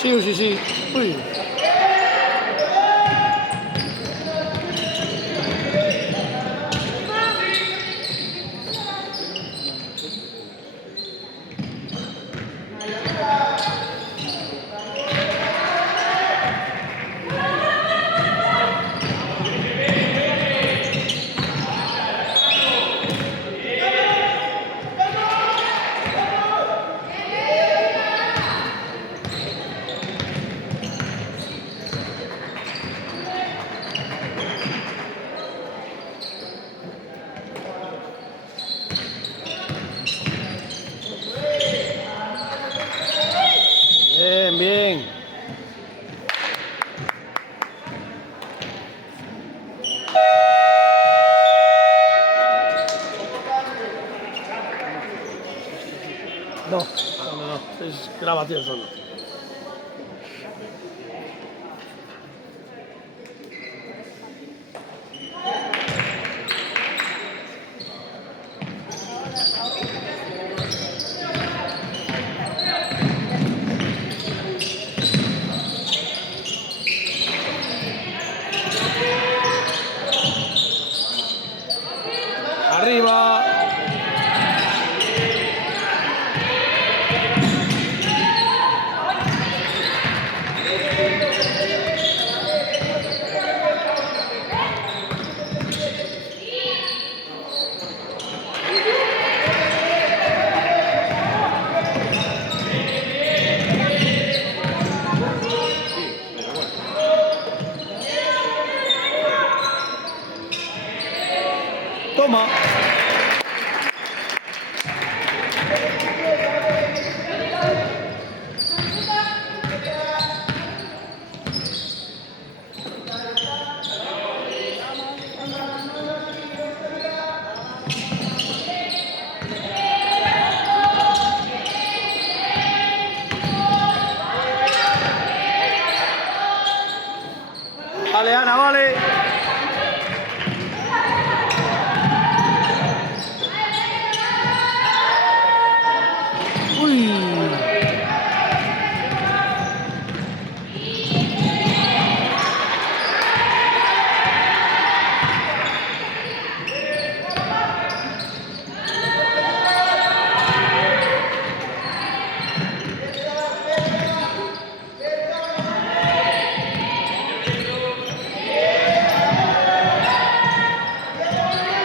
Sí, sí, sí. Uy. bien. No, es grabación solo. Arriba. Toma. Vale, Ana, vale. Uy.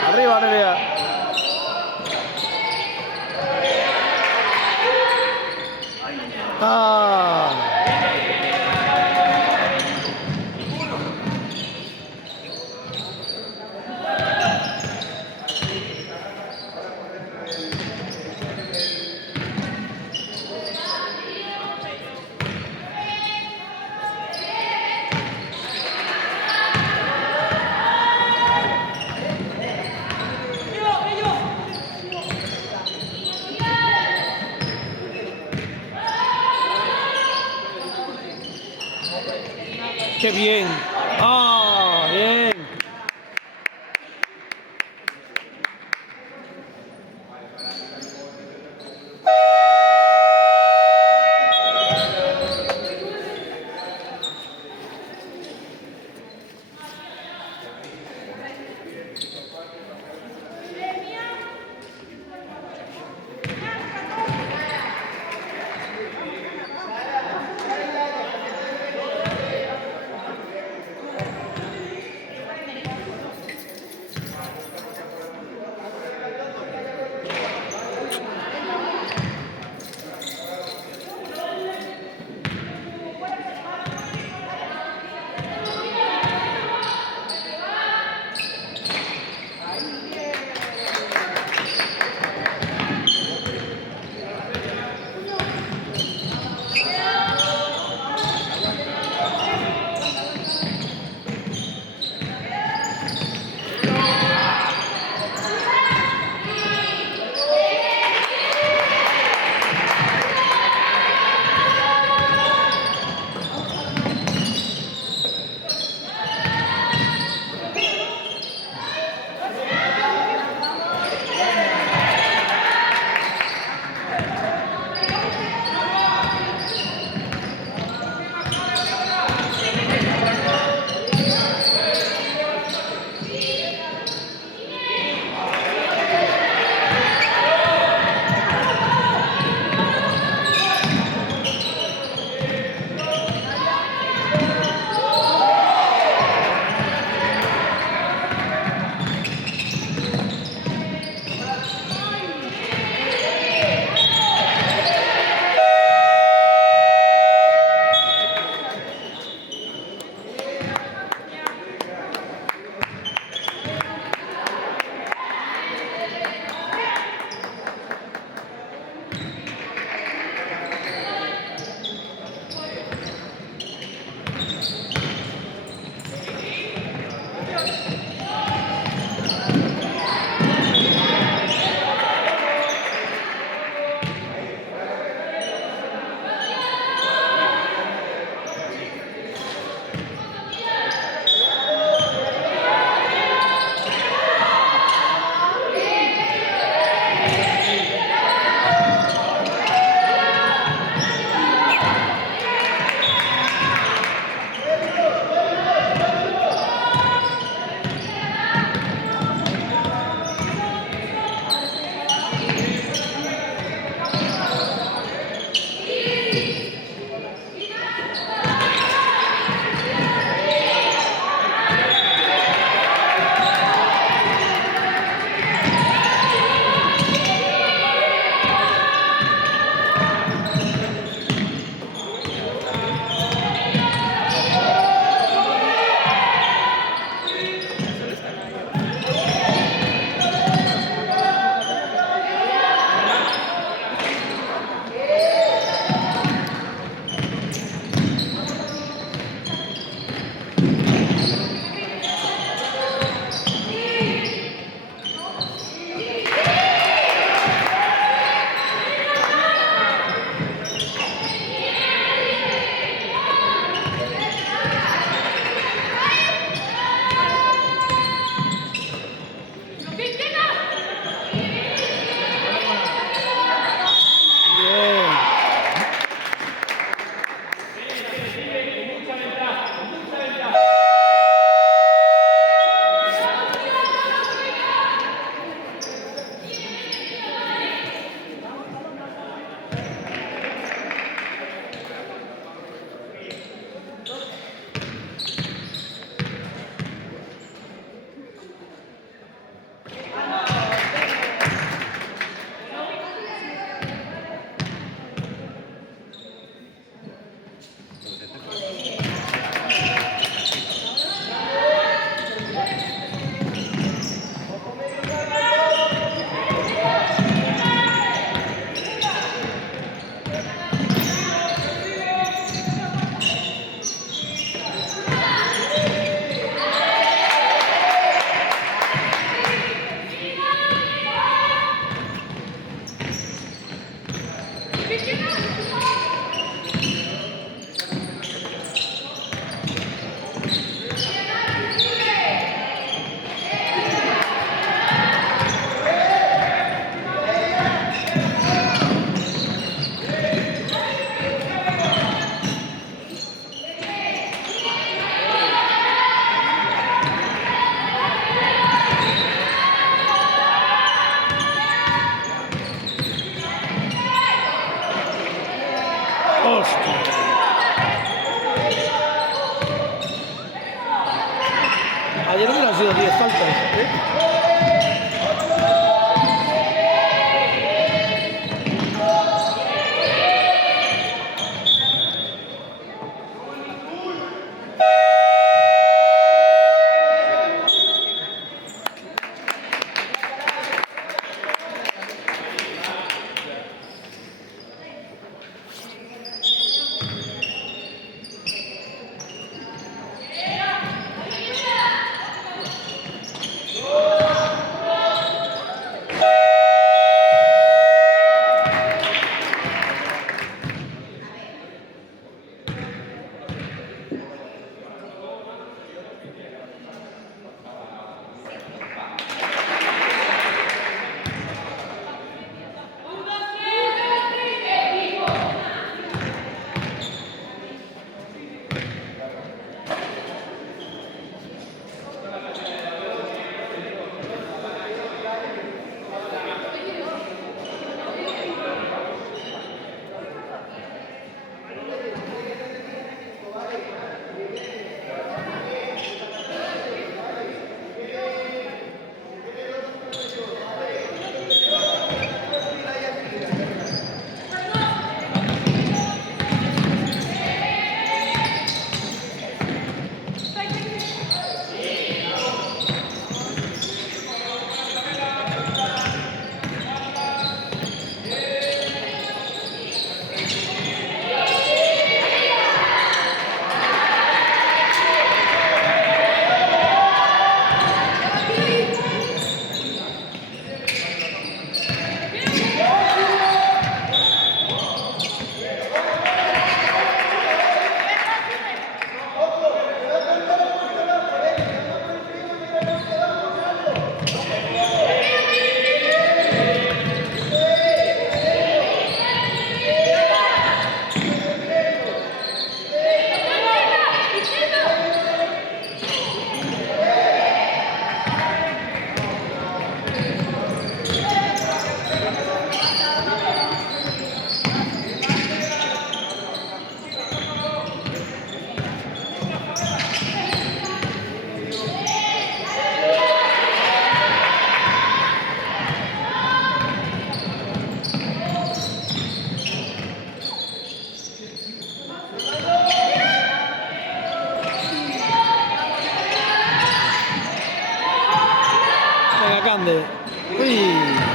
Arriba, Nerea. Ah. ¡Qué bien! ¡Ah! ¡Bien! han sido 10 faltas. Cande. Uy.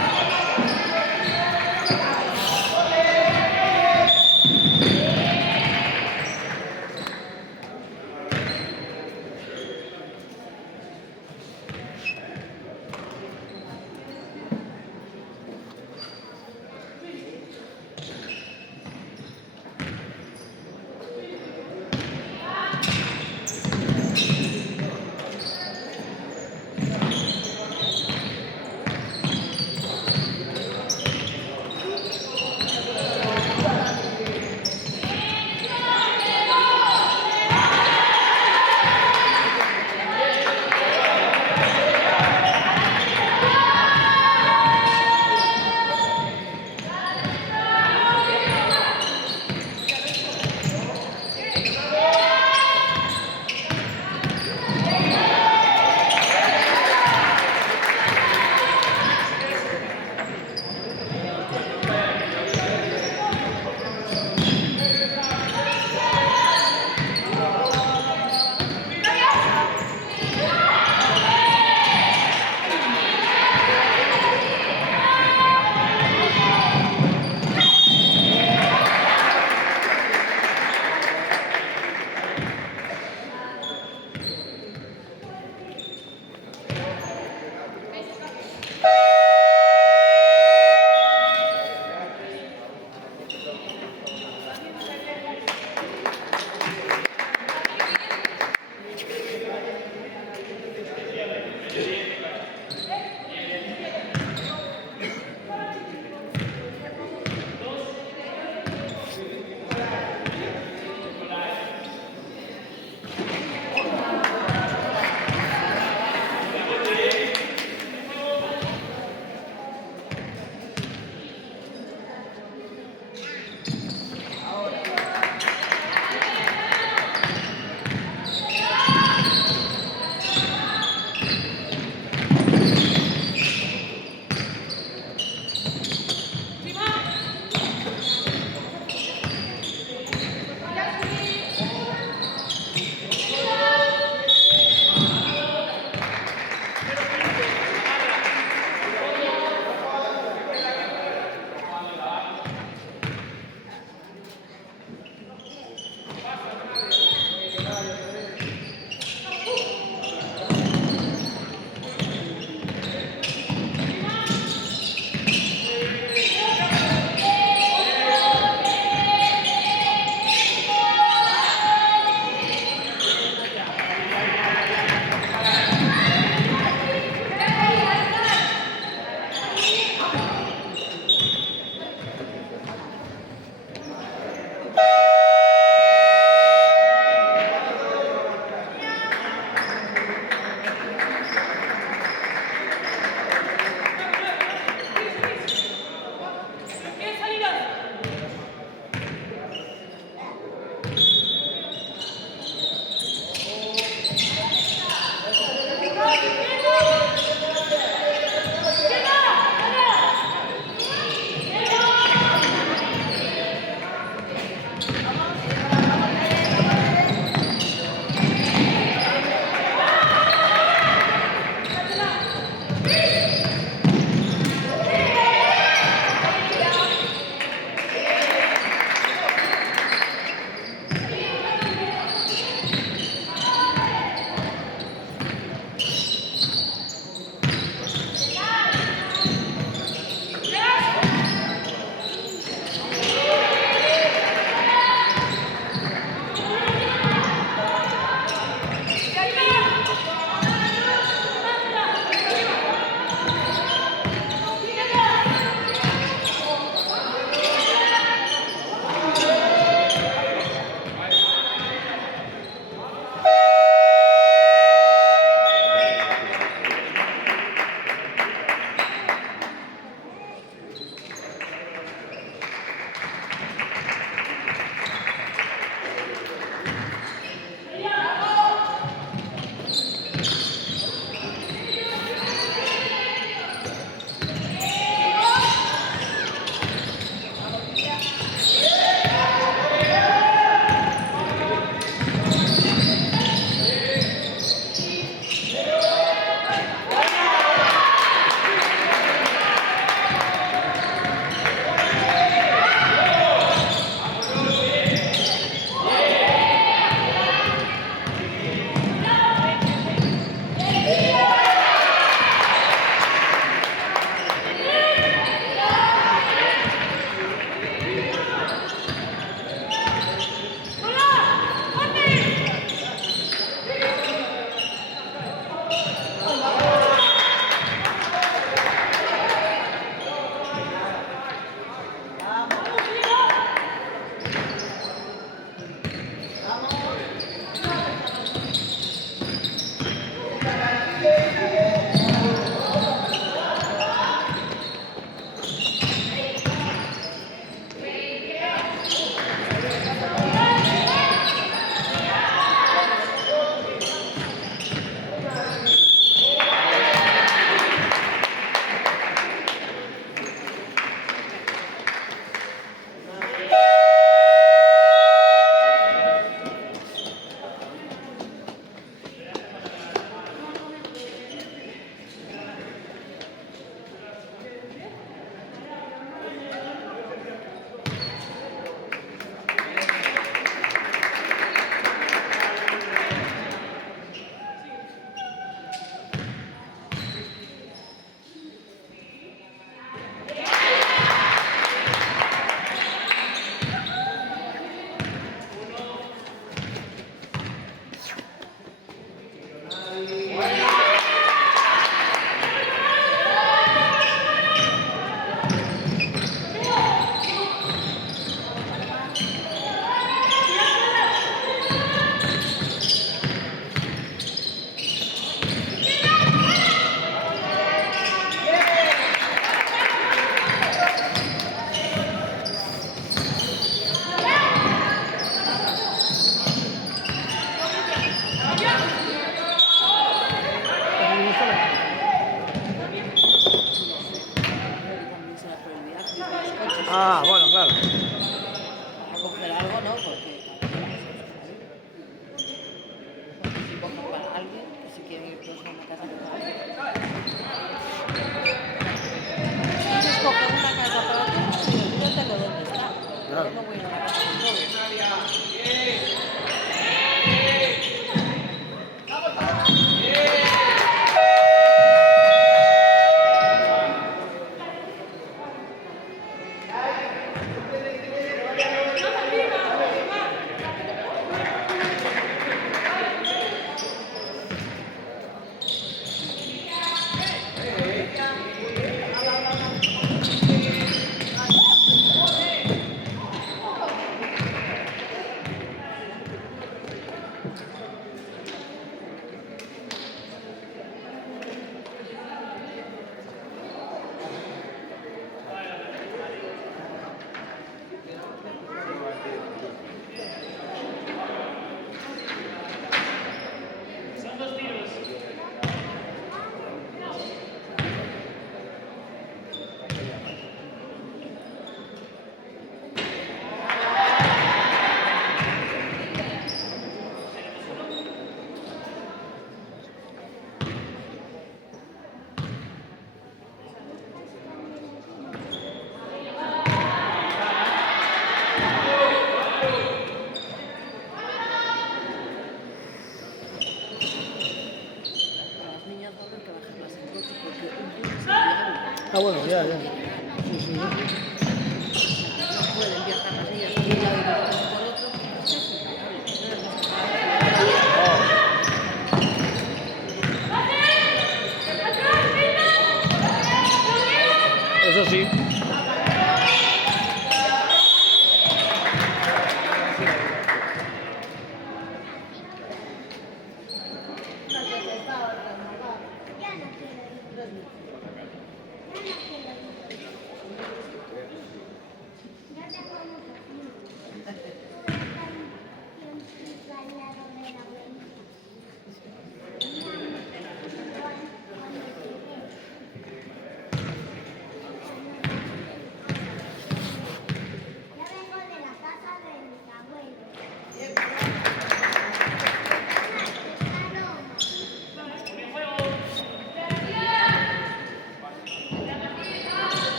Ah, bueno, ya, ya. Sí, sí. No pueden viajar las niñas por un lado y nosotros por otro, porque es inviable. Eso sí.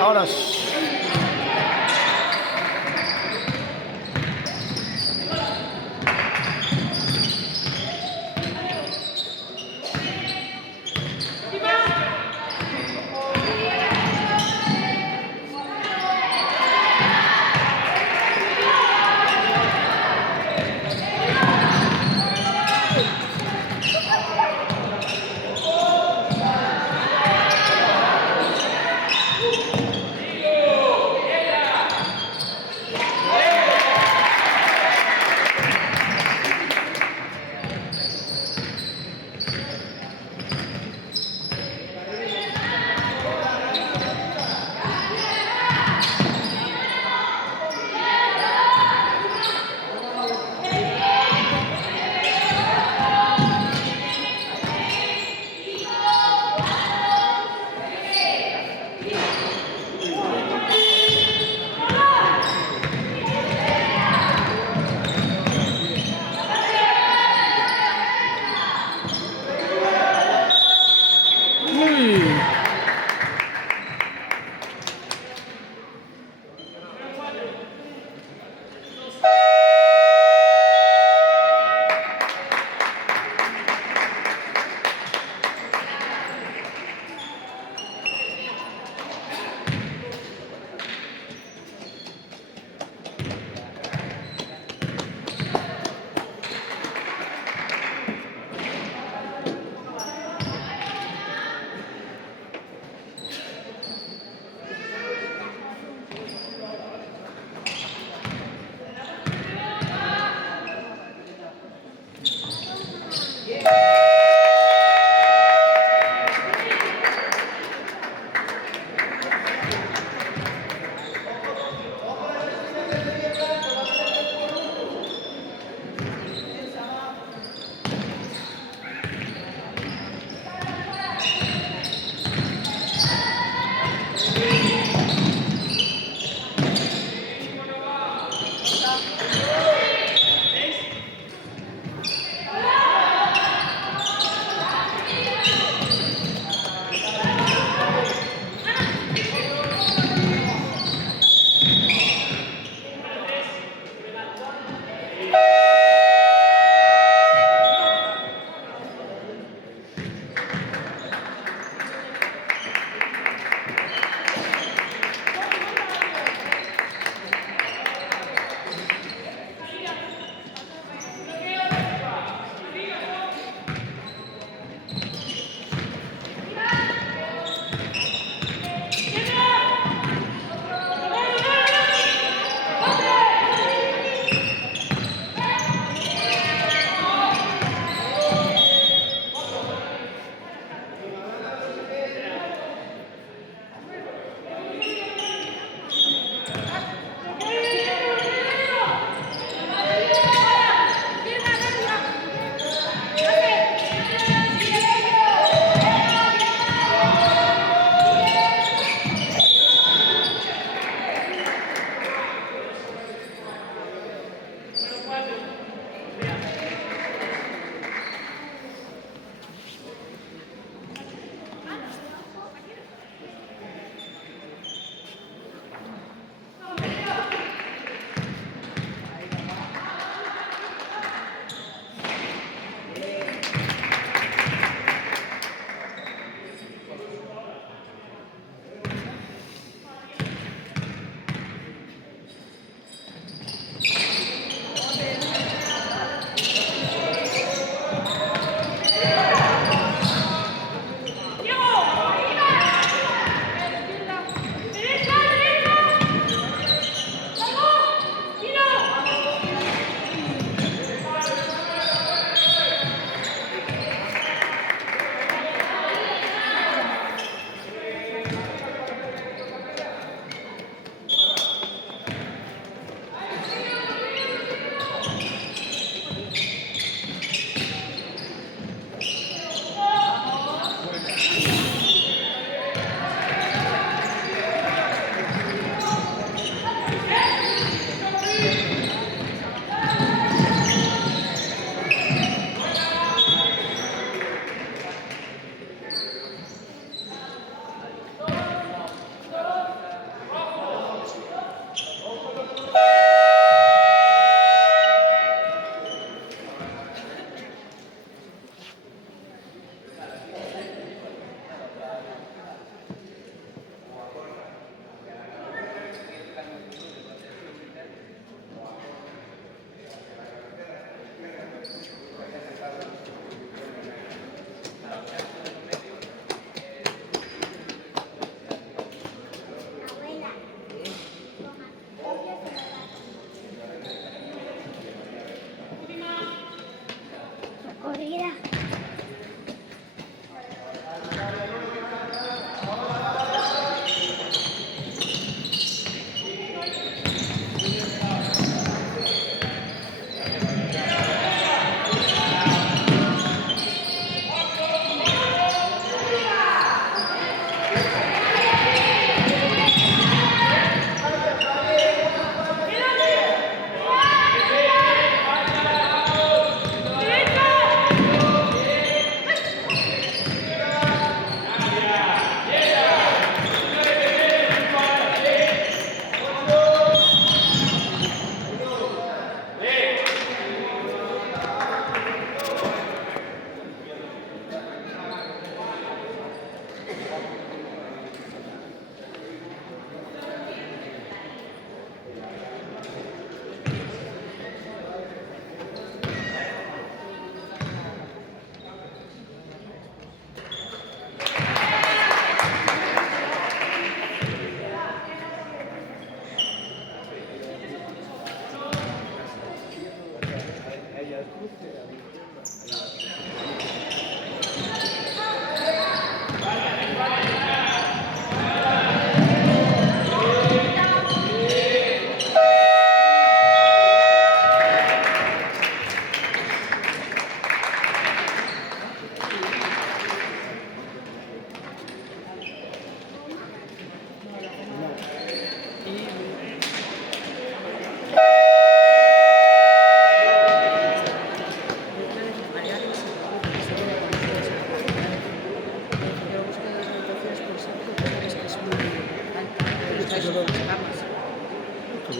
Ahora sí.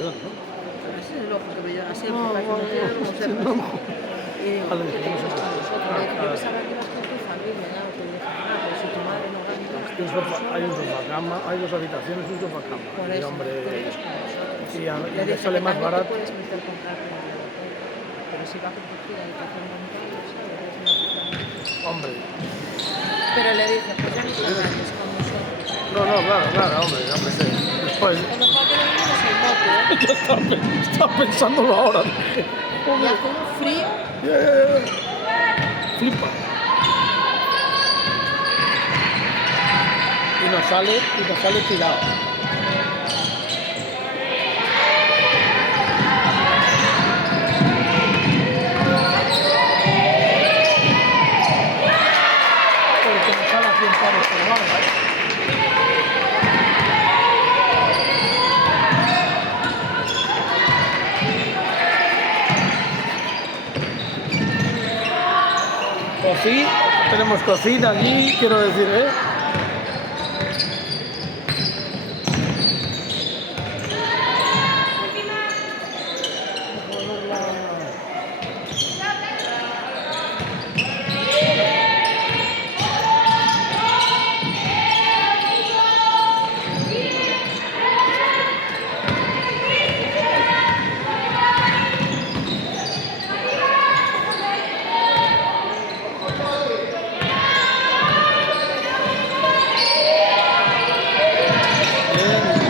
ayudan, ¿no? Así es lógico, pero yo así, No, porque no, no quiero no, conocer sí, más. no. Y digo, Vale, ¿qué te dijimos gusta a eso. vosotros? Ah, Yo claro. pensaba que ibas con tu familia, ya, pues dije, pero si tu madre no va, entonces Hay un tú sofá, hay un sofá cama, hay 2 habitaciones y un sofá cama. por Y eso, hombre, te vienes con nosotros. y Le le dije sale que más también te barato. puedes meter con Carmen en el hotel, pero si va a compartir habitación contigo, ¿sabes? Es una puta mierda. Hombre. Pero le dije, pues ya no te rayes con nosotros. No, no, claro, claro, hombre, hombre, sí. Después, Lo mejor que le venimos el moco, ¿eh? yo estaba pensándolo ahora, dije, Y joder, hace un frío. flipa. Y nos sale tirado. Porque nos sale a 100 pavos por barra, ¿eh? Tenemos cocina aquí, quiero decir, ¿eh? Bien.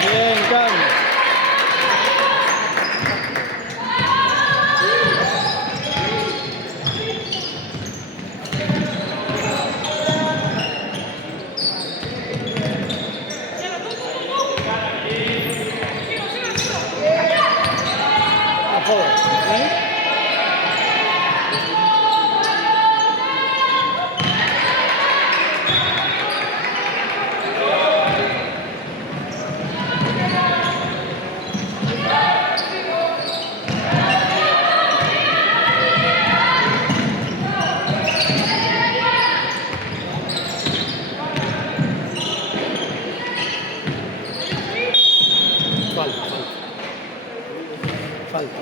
Bien, Can. A joder, ¿eh? Falta, falta. Falta.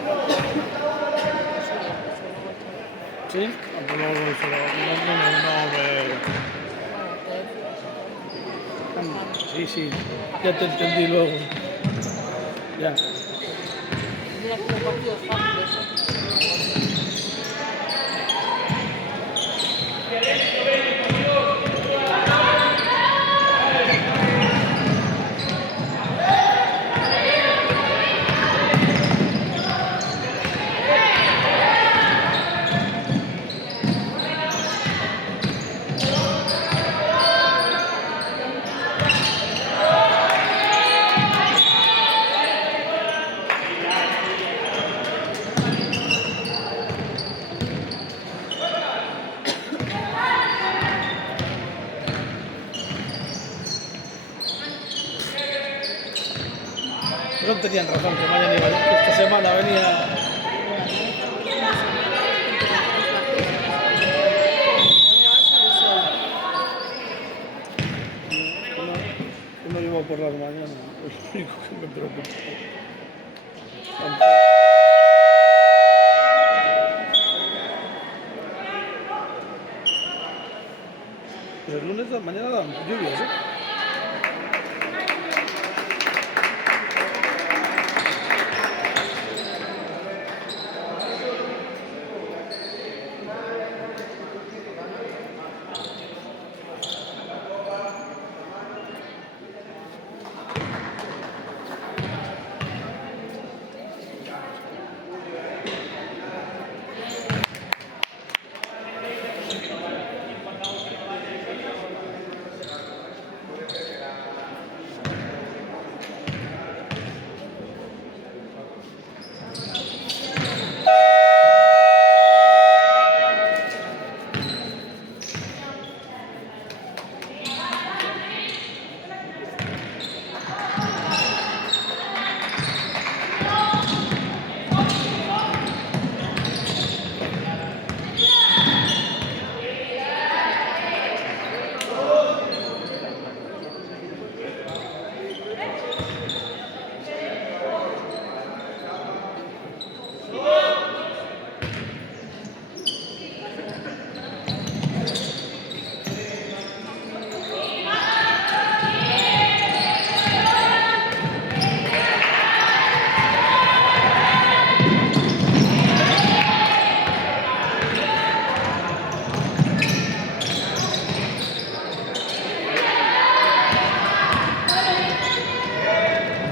¿Sí? Ah, pues no, sí, sí, ya te entendí luego. Ya. Mira que un partido es fácil eso. No tenían razón que mañana iba, esta semana venía. No llevo por las mañanas, es lo único que me preocupa. Pues el lunes, mañana dan lluvias, ¿eh?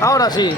Ahora sí.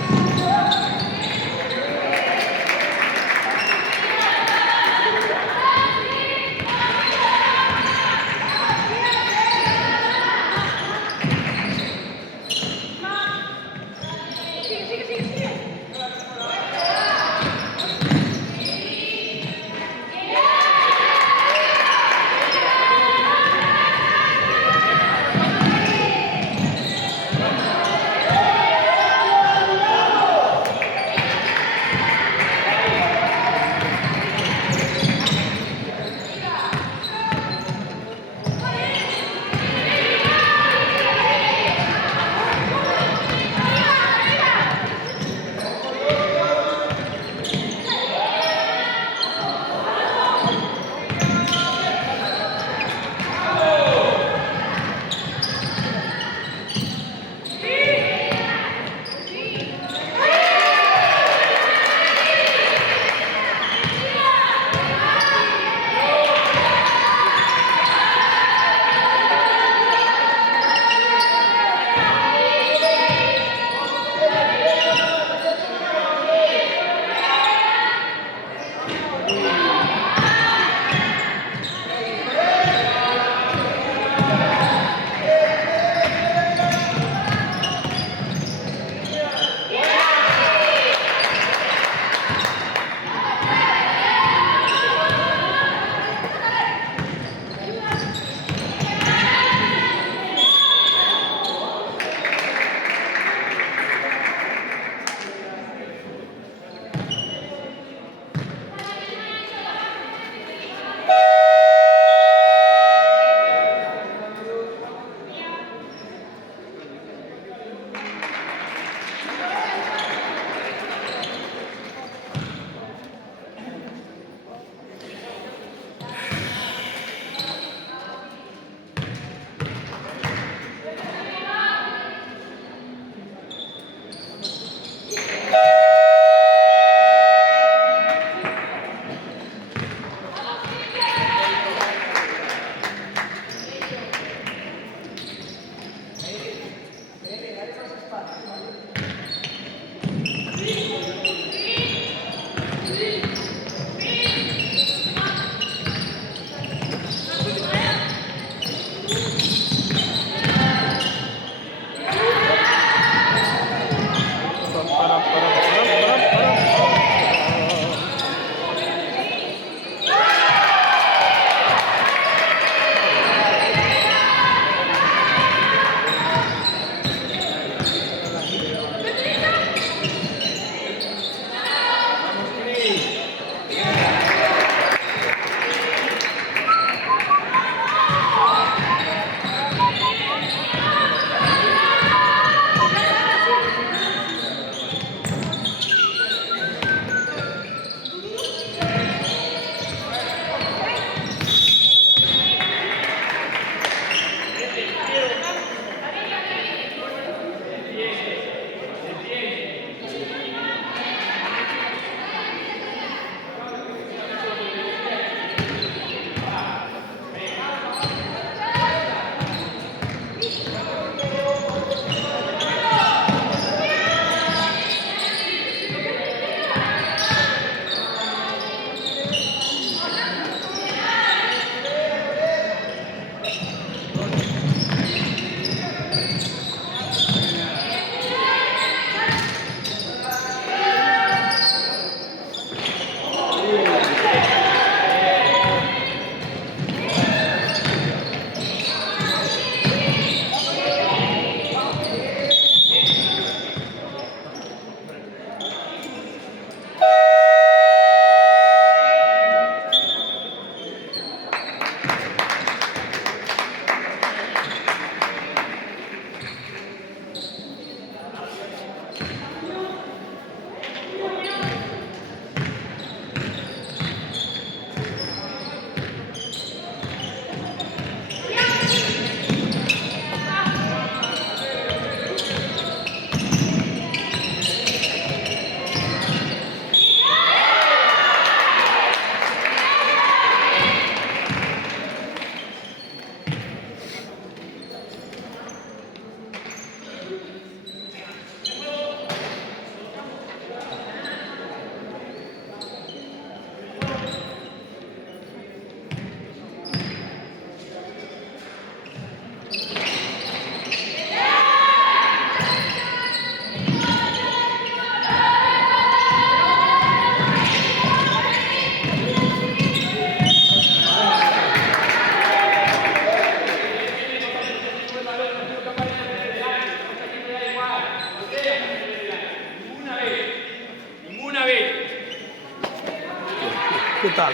tal?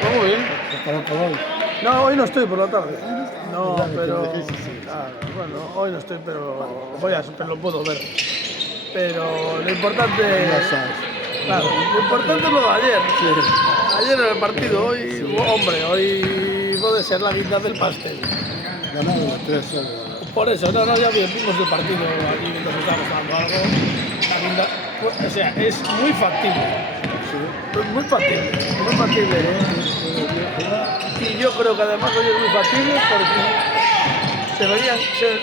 Pues muy bien. Para hoy. No, hoy no estoy por la tarde. No, Claro, pero... que lo dijiste, sí. Claro, bueno, hoy no estoy, pero pero lo puedo ver. Pero lo importante... Ya sabes. Claro, lo importante es lo de ayer. Sí. Ayer en el partido, hoy, hombre, hoy puede ser la mitad del pastel. Ganado de 3 horas. Por eso, no, ya vimos el partido aquí mientras estábamos jugando algo. La mitad, o sea, es muy factible. Sí. Es muy factible, muy factible. Y yo creo que además hoy es muy factible porque debería ser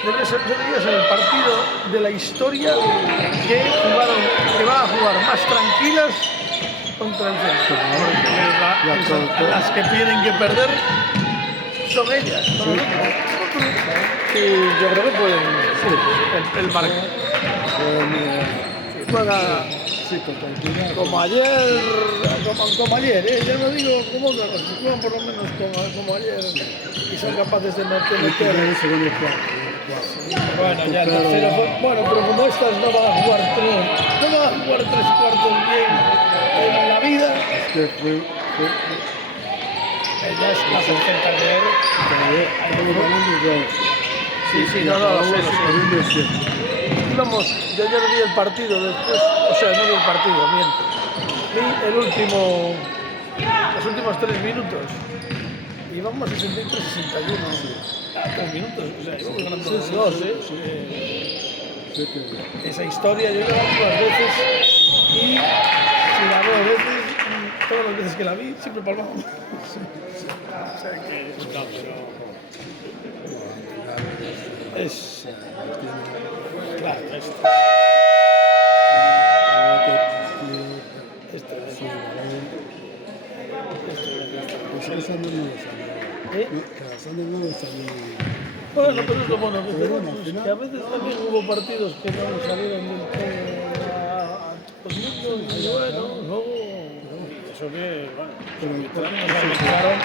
el partido de la historia que va a jugar más tranquilas contra el Celta. Porque las que tienen que perder son ellas. Y yo creo que pueden el marco. Juega Sí, con tranquilidad. como ayer, ya no digo como otra cosa, si juegan por lo menos como ayer y son capaces de meter. El segundo cuarto. Bueno, ya el tercero fue. Bueno, pero como estas no van a jugar tres cuartos bien en la vida, Es que fue ellas las intentan leer. estamos hablando de 11. Sí, no, lo sé. También de 7. Íbamos, yo ayer vi el partido después, o sea, no vi el partido, miento. Vi los últimos 3 minutos. Íbamos 63-61. 3 minutos, o sea, íbamos ganando 2, Esa historia yo la vi 2 veces y si la veo 2 veces, todas las veces que la vi, siempre palmamos. O sea que, no, pero es... Claro, esto. Pues esa no me salió. Casando no me salió. Bueno, pero es lo bueno que Pero tenemos, bueno, al final- que a veces también hubo partidos que no salieron del todo a los mismos y bueno, luego eso que, bueno, Pero el nos arbitraron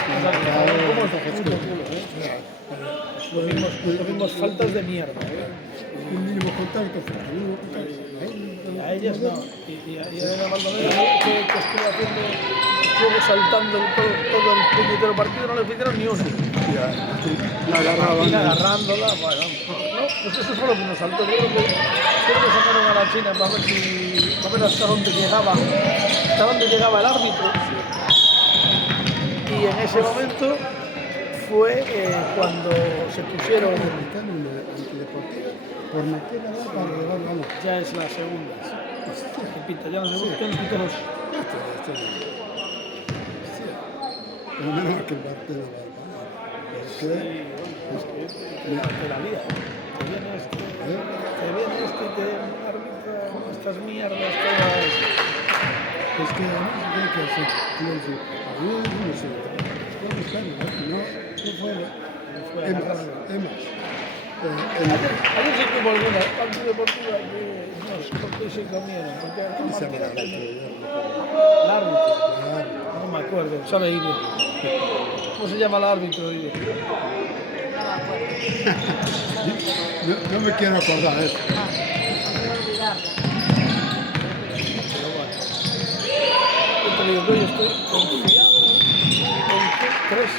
como el puto culo, Tuvimos faltas de mierda, un mínimo contacto, un mínimo contacto. A ellas no. Y a la Maldonado que estuvo saltando todo el puñetero partido, no le pidieron ni uno. La agarraban. Y agarrándola, bueno, no, pues eso fue lo que nos saltó. Creo que sacaron a la China para ver hasta dónde llegaba el árbitro. Y en ese momento fue cuando se pusieron. Por meter la bola para llevar la bola. Ya es la segunda. Repita, ya la segunda. ¿Qué nos quita los? Pero menos que el partido va a ganar. Es que De la vida. Te viene este y te arbitra estas mierdas todas. es que además hay que hacer. Quiero decir, a mí no sé. No fue Emas. Ayer sí que hubo alguna parte deportiva que no sé por qué se comieron. Porque ¿Cómo se llama el árbitro. No me acuerdo, sabe Iris. ¿Cómo se llama el árbitro, Iris? No me quiero acordar de eso. Pero bueno. Yo te digo que hoy estoy confiado en que 3.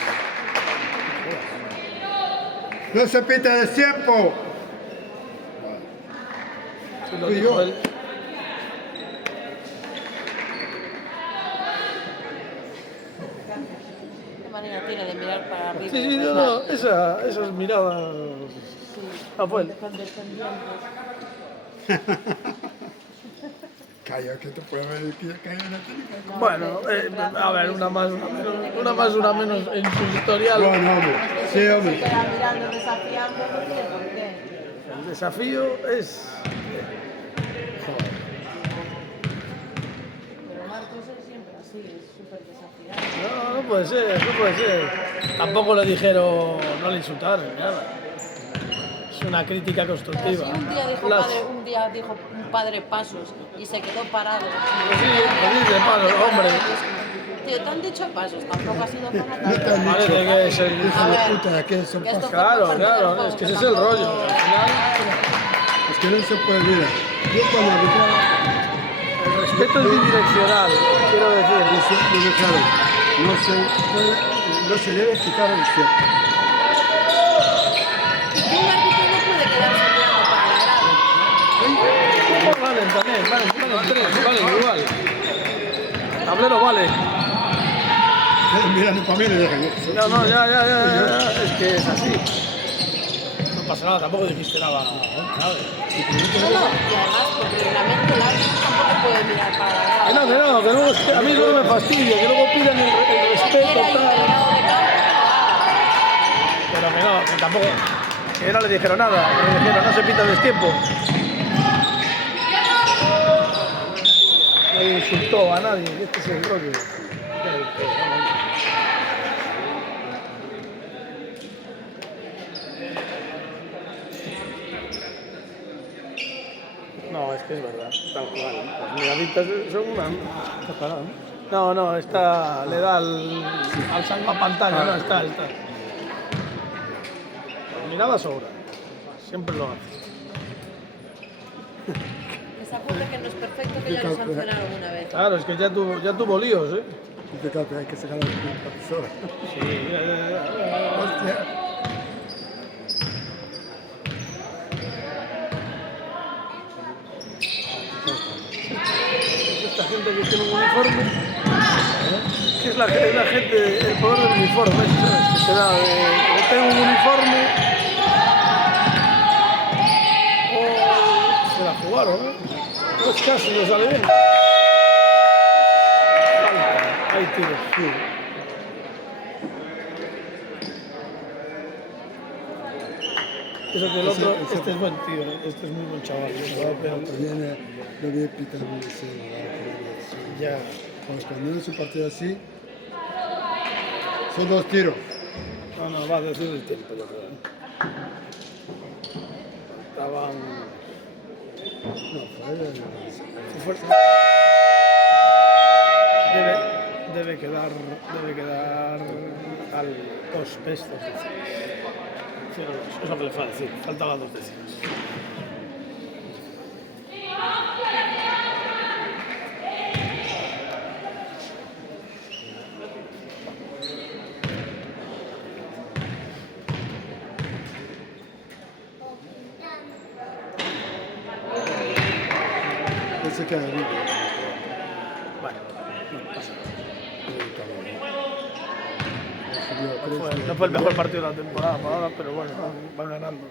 ¡No se pita de tiempo! Sí, lo Fui dijo yo. él. ¿Qué manera tiene de mirar para arriba? Sí, no, esas miradas. Fue él. Calla, que te puede ver que ya cayó en la técnica. Bueno, a ver, una más, una menos en su historial. Bueno, hombre. Sí, hombre. Queda mirando, desafiando, no tiene por qué. El desafío es. Pero Marcos es siempre así, es súper desafiante. No puede ser. Tampoco le dijeron, no le insultaron ni nada. Es una crítica constructiva. Si un día dijo un padre pasos y se quedó parado. Pues sí, de manos, hombre. Tío, te han dicho pasos, tampoco ha sido para No te han nada. Parece dicho. que es el. Hijo A de ver, puta, que son que esto pasos. Claro, es que ese es el rollo. Al final, Es que no se puede mirar. Yo cuando arbitraba, el respeto es bidireccional. quiero decir, Lo dejaron. No se debe quitar el cierre. Y que un árbitro no puede quedarse mirando para la grada. valen también, valen tres, valen igual. Tablero vale. Miran para mí y le dejan. No, ya, es que es así. No pasa nada, tampoco dijiste nada. No, y además, por reglamento, el árbitro tampoco puede mirar para la grada. Que luego a mí luego me fastidia, que luego pidan el respeto, Era tal. el grado de campo, Pero que tampoco, que no le dijeron nada, que le dijeron no se pita destiempo. No insultó a nadie, que este es el rollo. No, es que es verdad, tal cual. Las miraditas son una. No, esta le da al salvapantalla, no, está. Mirada sobra, siempre lo hace. esa puerta que no es perfecto, que ya lo sancionaron una vez. Claro, es que ya tuvo líos, ¿eh? Dice que hay que sacar a la profesora. Sí, Hostia. esta gente que tiene un uniforme, que es la gente, el poder del uniforme, ¿sabes? Que te da que tengo un uniforme o se la jugaron, ¿eh? Dos casos no sale bien. Falta, hay tiros, sí. Eso que el otro, este es buen tío, este es muy buen chaval, pero También lo vi pitar muy bien. ya. Cuando es un partido así, son 2 tiros. No, va a decir el tiempo, yo creo. Estaban. No, fue debe quedar al 2 pestos. Es lo que le fue a decir, faltaban 2 décimas. Se queda arriba. Bueno, no pasa Subió nada. No fue el mejor partido de la temporada por ahora, pero bueno, van ganando.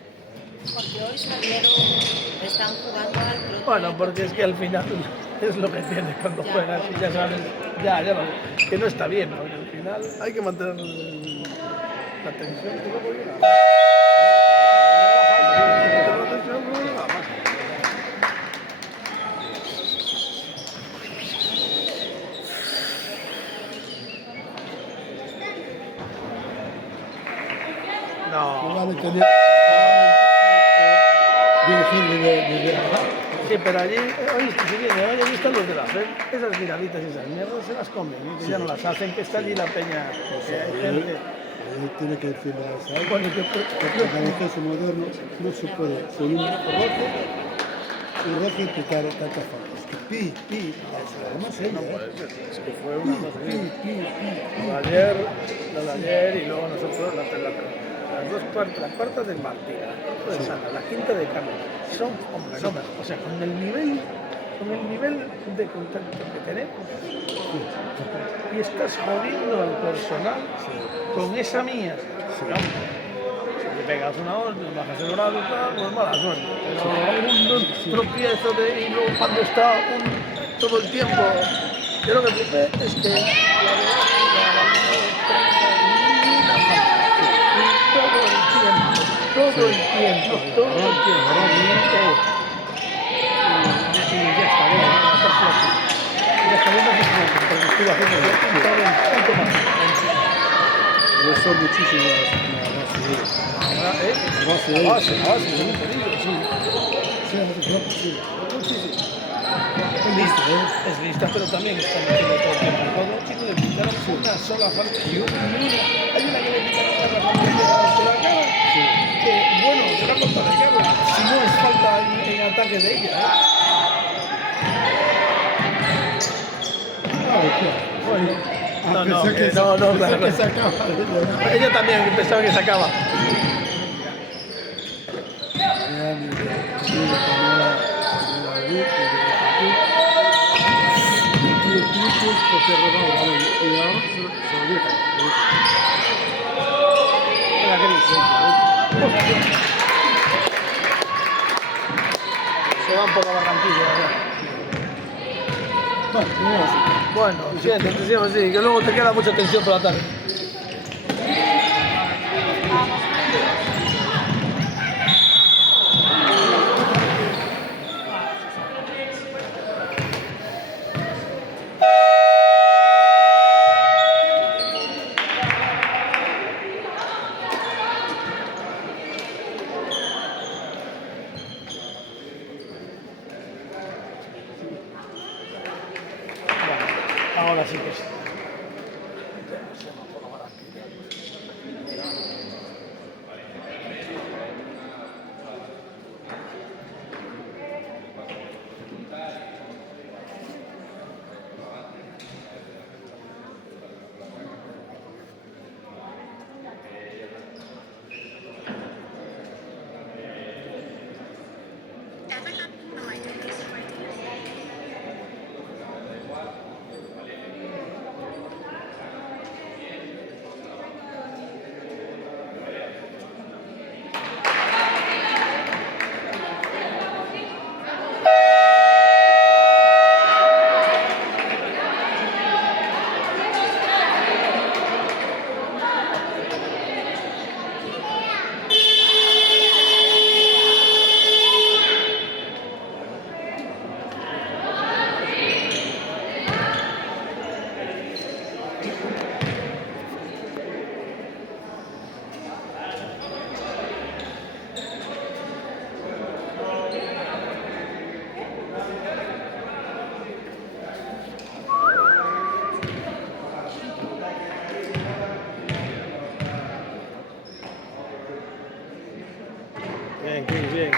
Porque hoy Sardero están jugando al trote. Bueno, porque es que al final es lo que tienes cuando juegas y ya sabes, que no está bien, porque al final hay que mantener la tensión y luego llega. No No. vale tener. Sí, pero allí, oíste, si viene, hoy allí están los de la FED, esas miraditas y esas mierdas se las comen, ¿no? Que ya no las hacen, que está allí la peña, que hay gente. Tiene que decirle a esa. Bueno, Porque el baloncesto moderno no se puede con un rojo y picar tantas faltas. Que además ella, es que fue una cosa así. Lo de ayer y luego nosotros las dos cuartas, la cuarta de Martín, la cuarta de Sana, la quinta de Carlos, son, o sea, con el nivel de contacto que tenemos, y estás jodiendo al personal con esa mía. Si te pegas una hora, bajas el grado y tal, pues mala suerte. Pero un tropiezo y luego cuando está todo el tiempo, yo lo que flipé es que todo el tiempo. Y ya está bien, ya está bien, porque estuve haciendo todo el puto más. son muchísimas base, sí. Es lista, pero también está metiendo todo el tiempo. Cuando a un chico le pitaron una sola falta y hay una que le pitaron la falta de la cara, que bueno, se la ha cortado de cara, si no es falta en ataque de ella. claro. que se acaba. Ella también pensaba que se acaba. Venga, Cris. Se van por la Barranquilla, ¿verdad? Bueno, siéntate, decimos así, que luego te queda mucha tensión por la tarde. Ahora sí que sí. Bien, Cris, bien.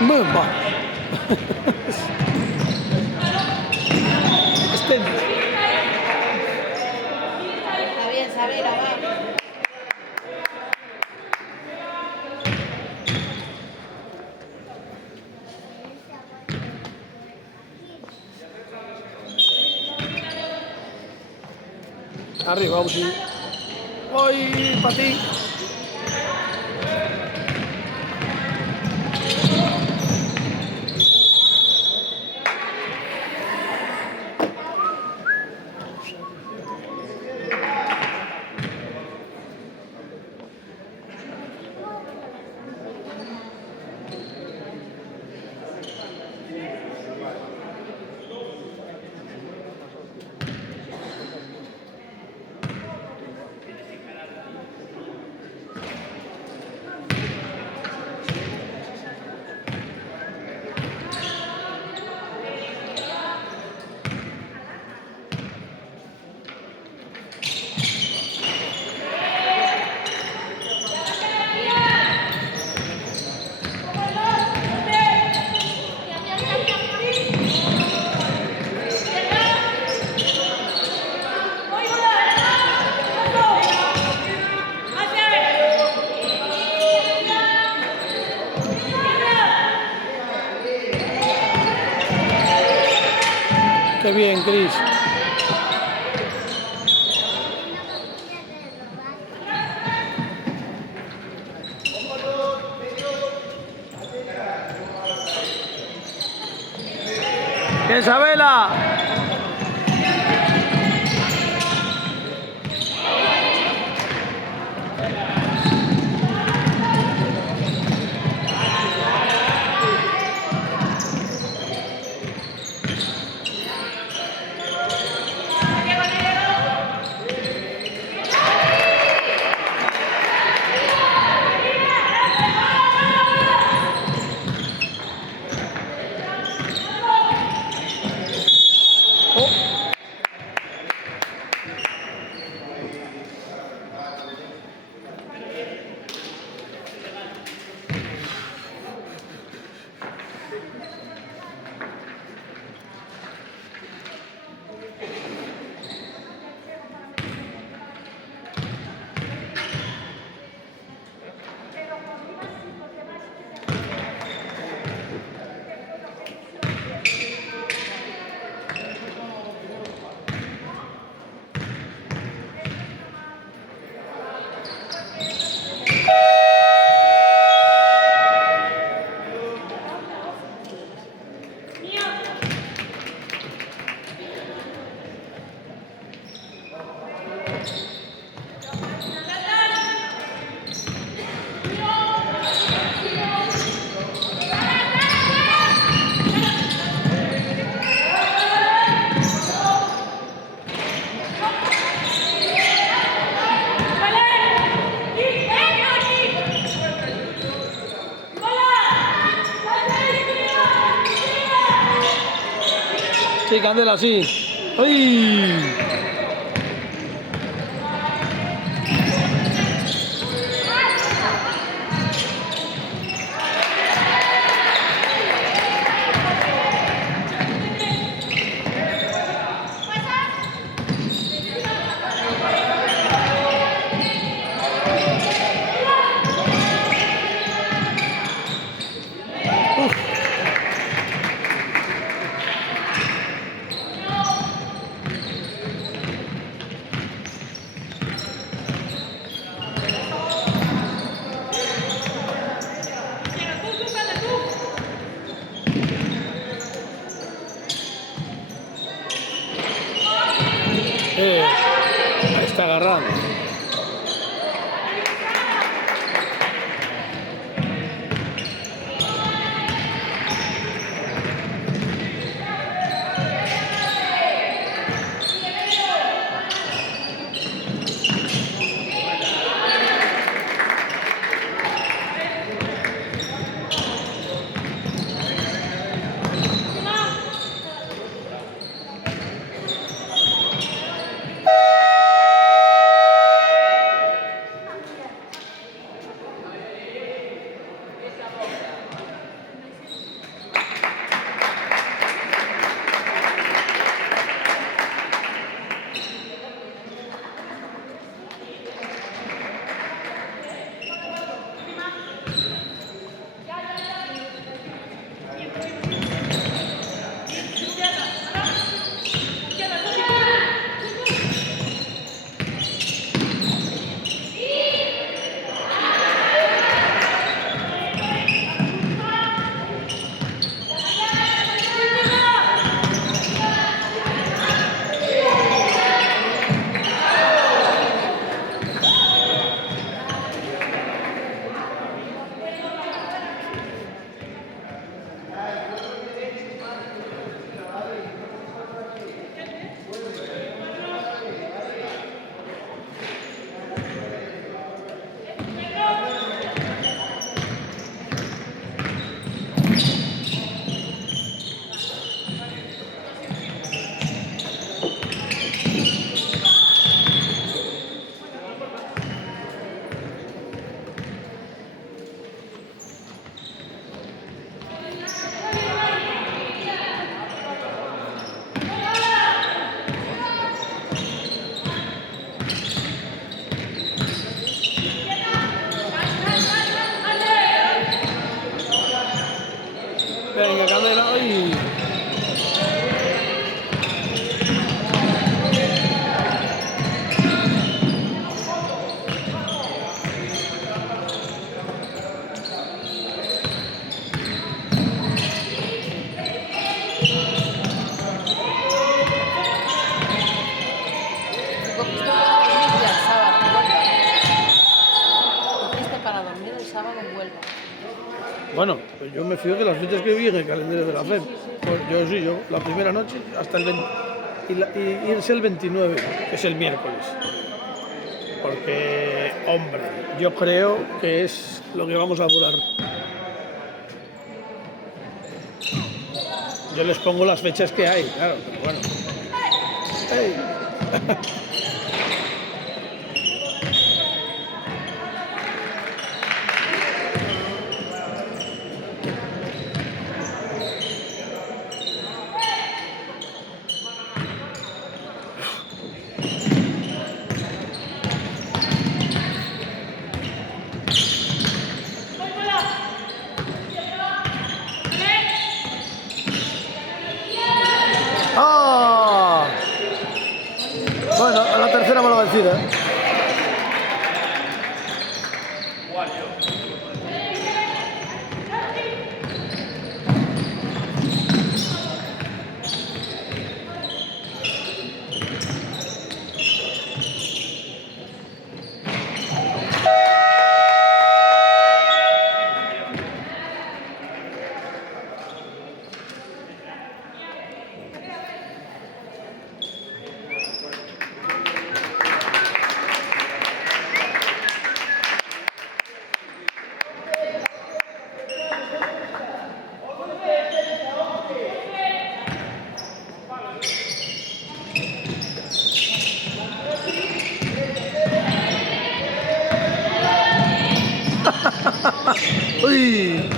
Muy mal. Este, Está bien, Sabela, va. arriba, Uzi. Voy para ti. Qué bien, Cris. Bien, Sabela. Sí, Candela, sí. ¡Uy! Está agarrando. Bueno, pues yo me fío de las fechas que vi en el calendario de la FEM. Pues yo, la primera noche hasta el 20, y irse el 29, que es el miércoles. Porque, hombre, yo creo que es lo que vamos a durar. Yo les pongo las fechas que hay, claro, pero bueno. ¡Ey! ¡Ah! Bueno, a la tercera me lo vencida, ¿eh? ¡Uy!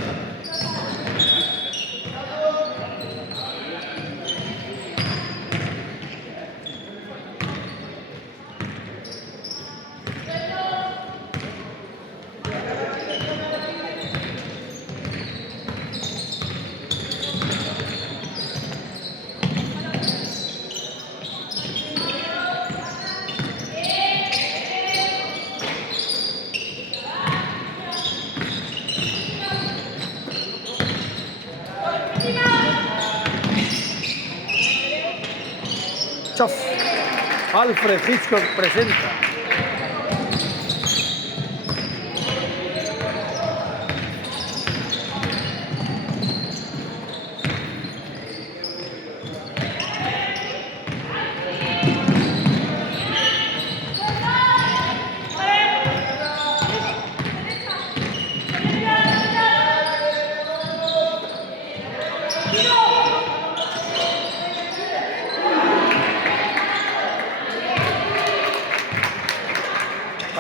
Chof. Alfred Hitchcock presenta.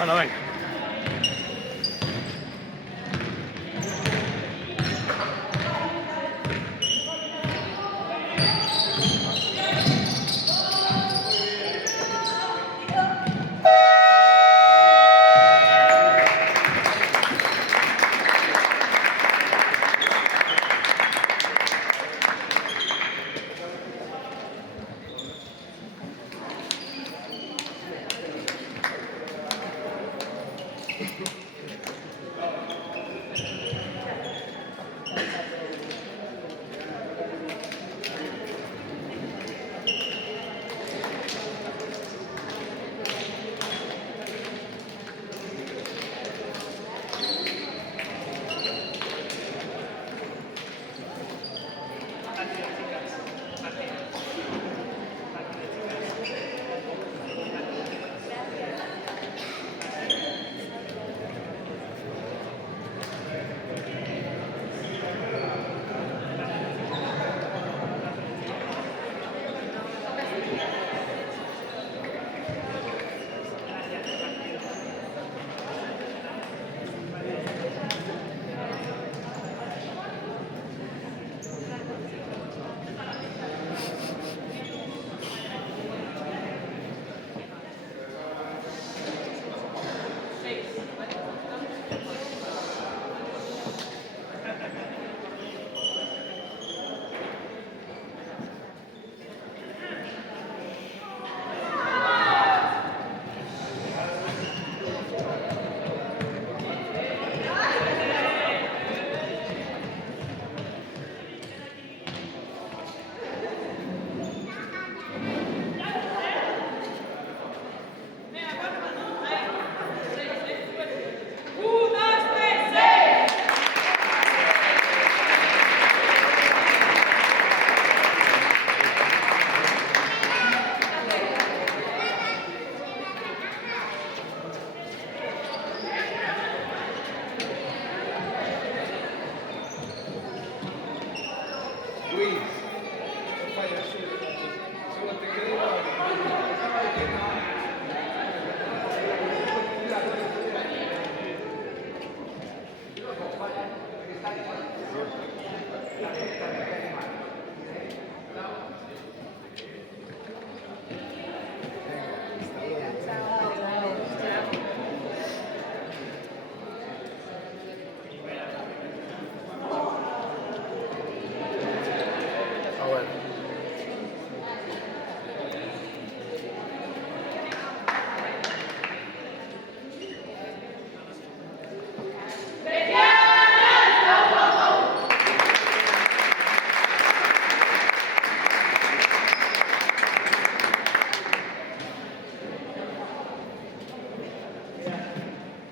Bueno, venga.